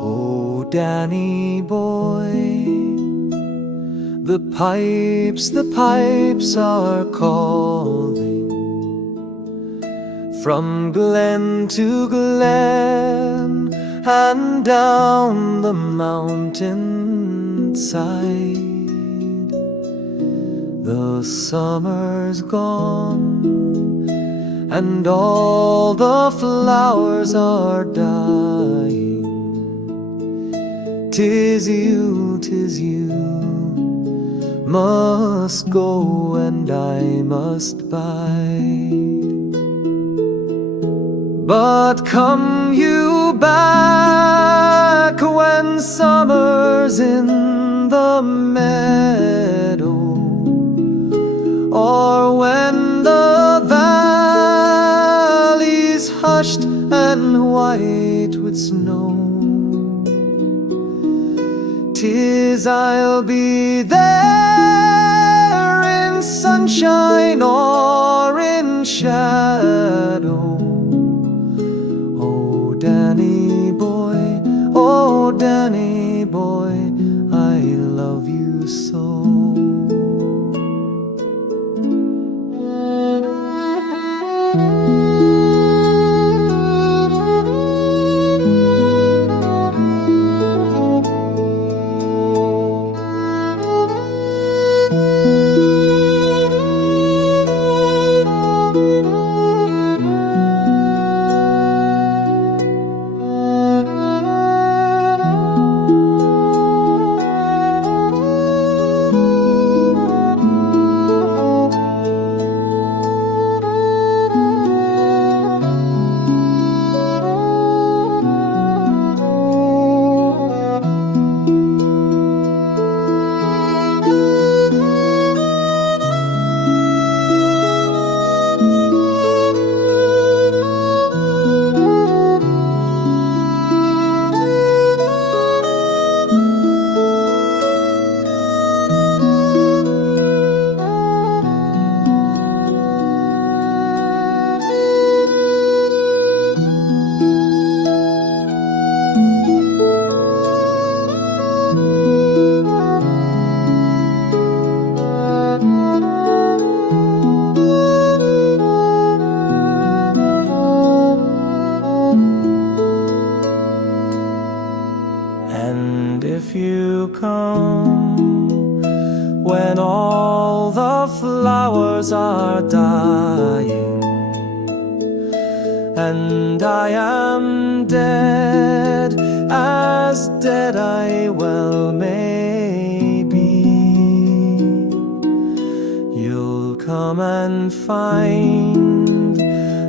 Oh, Danny boy, the pipes are calling from glen to glen and down the mountainside. The summer's gone and all the flowers are dying. 'Tis you must go and I must bide. But come you back when summer's in the meadow, or when the valley's hushed and white with snow. 'Tis I'll be there in sunshine or in shadow. Oh, Danny boy, I love you so. And if you come when all the flowers are dying, and I am dead, as dead I well may be, you'll come and find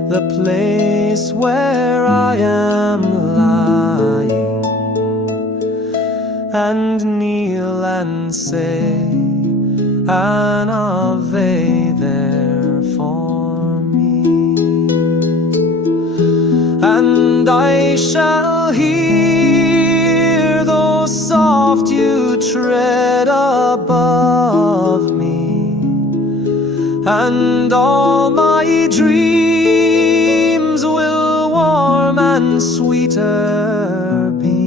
the place where I am lying, and kneel and say an Ave there for me. And I shall hear, though soft, you tread above me, and all my dreams will warm and sweeter be,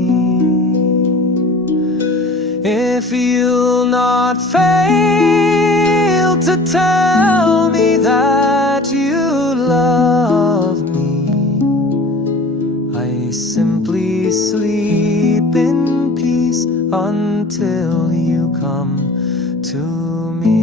if you'll not fail to tell me that you love me. I simply sleep in peace until you come to me.